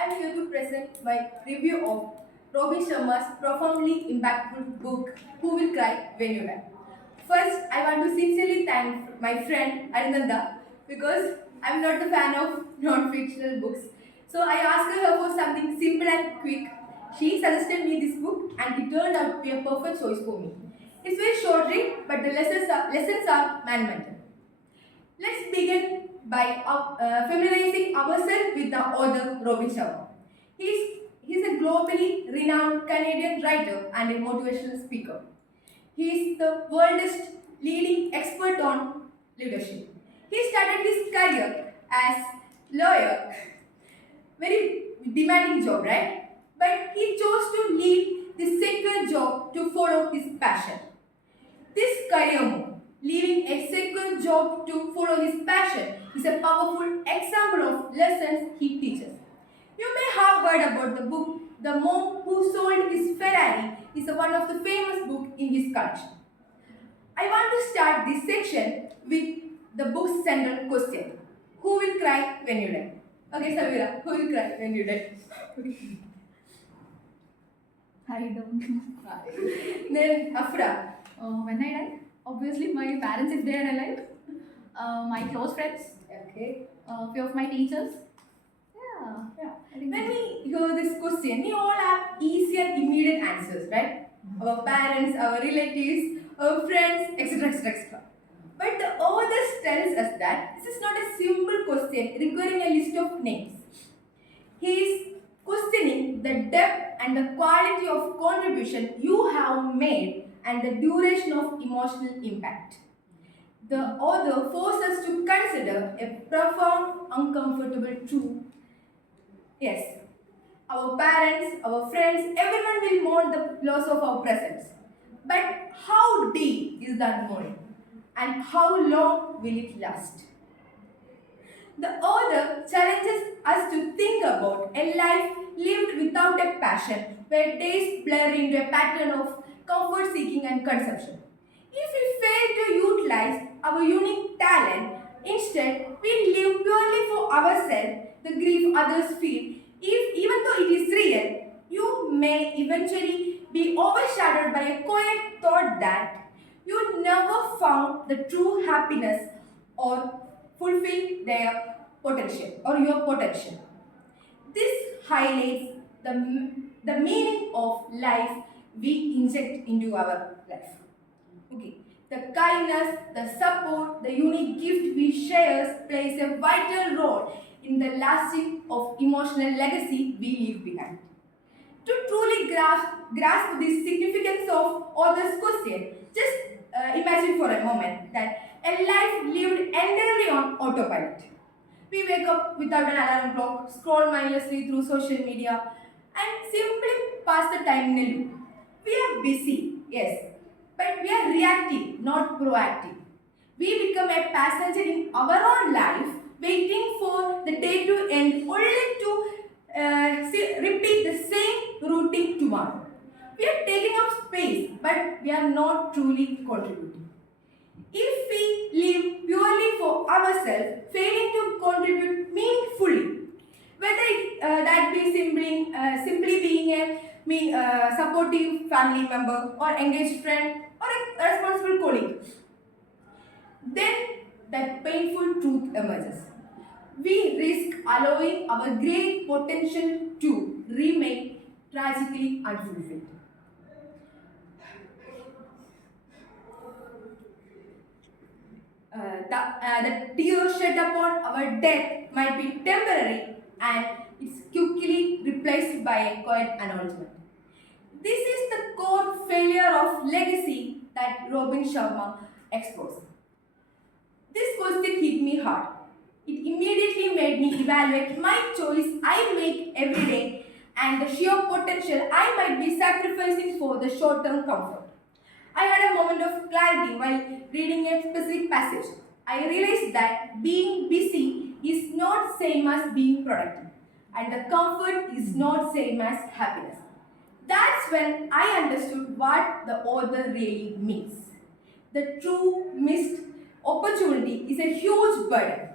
I am here to present my review of Robin Sharma's profoundly impactful book, Who Will Cry When You Die. First, I want to sincerely thank my friend Arinanda because I am not the fan of non-fictional books. So I asked her for something simple and quick. She suggested me this book and it turned out to be a perfect choice for me. It's very short read, but the lessons are monumental. Let's begin by familiarizing ourselves with the author Robin Sharma. He's a globally renowned Canadian writer and a motivational speaker. He is the world's leading expert on leadership. He started his career as lawyer, very demanding job, right? But he chose to leave this secure job to follow his passion. This career move, leaving a second job to follow his passion, is a powerful example of lessons he teaches. You may have heard about the book The Monk Who Sold His Ferrari is one of the famous books in his collection. I want to start this section with the book's central question. Who will cry when you die? Okay, Savira, who will cry when you die? I don't know. Then Afra. When I die, obviously my parents if they are alive, my close friends, Okay. few of my teachers. Yeah. I think When we hear this question, we all have easy and immediate answers, right? Our parents, our relatives, our friends, etc. etc. But the author tells us that this is not a simple question requiring a list of names. He is questioning the depth and the quality of contribution you have made and the duration of emotional impact. The author forces us to consider a profound, uncomfortable truth. Yes, our parents, our friends, everyone will mourn the loss of our presence. But how deep is that mourning? And how long will it last? The author challenges us to think about a life lived without a passion, where days blur into a pattern of comfort seeking and consumption. If we fail to utilize our unique talent, instead we live purely for ourselves, the grief others feel, if even though it is real, you may eventually be overshadowed by a quiet thought that you never found the true happiness or fulfill their potential or your potential. This highlights the meaning of life we inject into our life. Okay. The kindness, the support, the unique gift we share plays a vital role in the lasting of emotional legacy we leave behind. To truly grasp the significance of author's question, just imagine for a moment that a life lived entirely on autopilot. We wake up without an alarm clock, scroll mindlessly through social media, and simply pass the time in a loop. We are busy, yes, but we are reactive, not proactive. We become a passenger in our own life, waiting for the day to end only to repeat the same routine tomorrow. We are taking up space, but we are not truly contributing. If we live purely for ourselves, failing to contribute meaningfully, whether that be simply being a supportive family member or engaged friend or a responsible colleague, then that painful truth emerges. We risk allowing our great potential to remain tragically unfulfilled. The tears shed upon our death might be temporary and it's quickly replaced by a quiet acknowledgement. This is the core failure of legacy that Robin Sharma exposed. This question hit me hard. It immediately made me evaluate my choice I make every day and the sheer potential I might be sacrificing for the short-term comfort. I had a moment of clarity while reading a specific passage. I realized that being busy is not same as being productive and the comfort is not same as happiness. That's when I understood what the author really means. The true missed opportunity is a huge burden.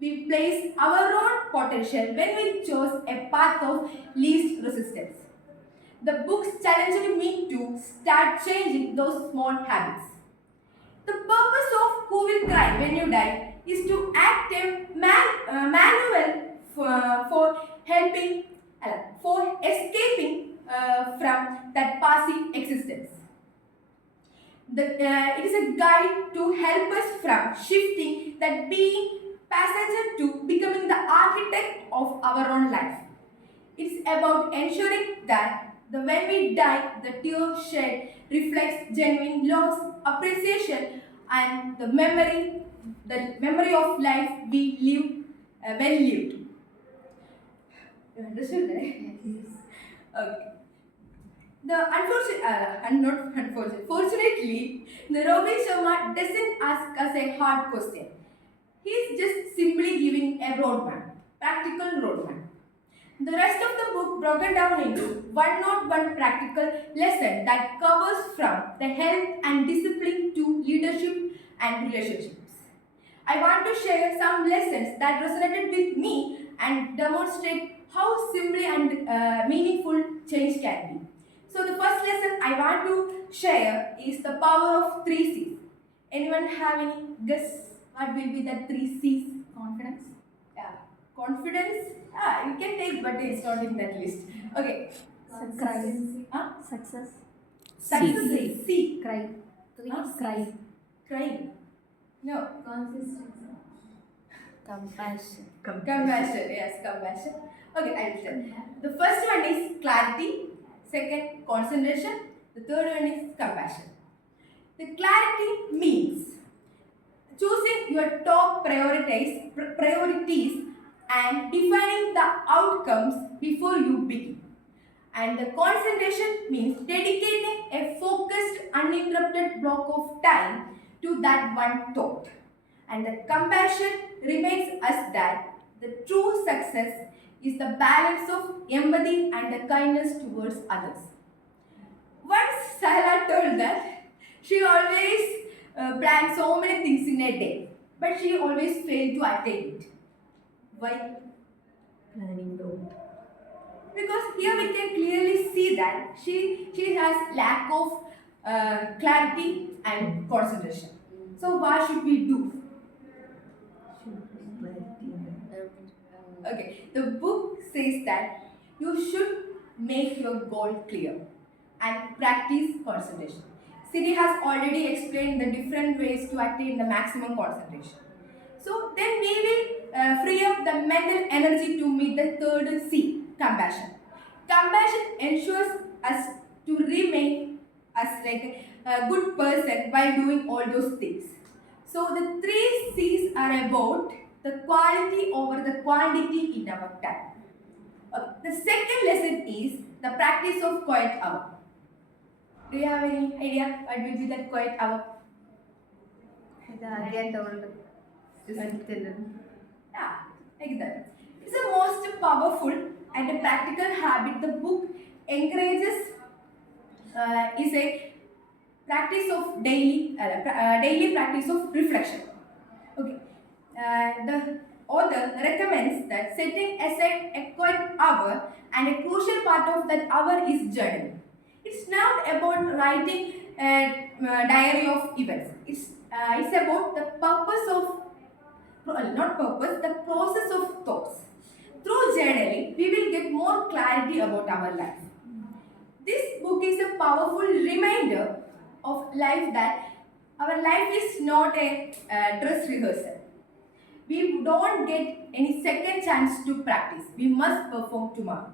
We place our own potential when we chose a path of least resistance. The books challenged me to start changing those small habits. The purpose of Who Will Cry When You Die is to act a manual for helping, for escaping from that passing existence. It is a guide to help us from shifting that being passenger to becoming the architect of our own life. It's about ensuring that when we die, the tear shed reflects genuine loss, appreciation, and the memory of life we live, well lived. You understood that? Yes. Okay. Not unfortunate, fortunately, the Robin Sharma doesn't ask us a hard question. He's just simply giving a roadmap, practical roadmap. The rest of the book broken down into one practical lesson that covers from the health and discipline to leadership and relationships. I want to share some lessons that resonated with me and demonstrate how simply and meaningful change can be. So the first lesson I want to share is the power of three C's. Anyone have any guess what will be the three C's? Confidence. Yeah. Confidence. You can take, but it's not in that list. Okay. Cry. Huh? Success. Success is C. Cry. Three. Huh? Cry. Crying. No. Consistency. Compassion. Compassion. Yes, compassion. Okay, I will tell. The first one is clarity. Second, concentration. The third one is compassion. The clarity means choosing your top priorities and defining the outcomes before you begin. And the concentration means dedicating a focused, uninterrupted block of time to that one thought. And the compassion reminds us that the true success is the balance of empathy and the kindness towards others. Once Sahila told that she always planned so many things in a day, but she always failed to attain it. Why? Planning don't. Because here we can clearly see that she has lack of clarity and concentration. So what should we do? Okay, the book says that you should make your goal clear and practice concentration. Siri has already explained the different ways to attain the maximum concentration. So then we will free up the mental energy to meet the third C, compassion. Compassion ensures us to remain as like a good person while doing all those things. So the three C's are about the quality over the quantity in our time. The second lesson is the practice of quiet hour. Do you have any idea what will be that quiet hour? Again told. Yeah, like that. It's the most powerful and a practical habit the book encourages is a practice of daily practice of reflection. Okay. The author recommends that setting aside a quiet hour and a crucial part of that hour is journaling. It's not about writing a diary of events. It's about the purpose of not purpose, the process of thoughts. Through journaling, we will get more clarity about our life. This book is a powerful reminder of life that our life is not a dress rehearsal. We don't get any second chance to practice. We must perform tomorrow.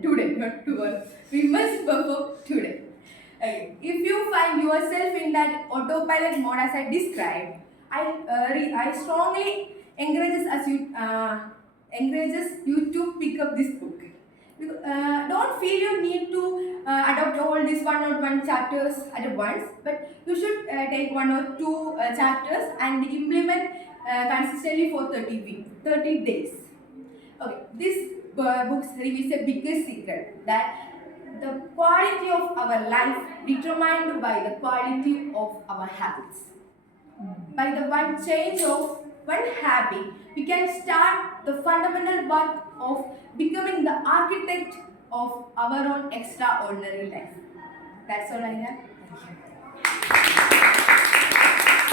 Today, not tomorrow. We must perform today. Okay. If you find yourself in that autopilot mode as I described, I strongly encourages you to pick up this book. Don't feel you need to adopt all these one or one chapters at once, but you should take one or two chapters and implement consistently for 30 days. Okay, this book reveals a biggest secret that the quality of our life determined by the quality of our habits. By the one change of one habit, we can start the fundamental work of becoming the architect of our own extraordinary life. That's all I have. Thank you.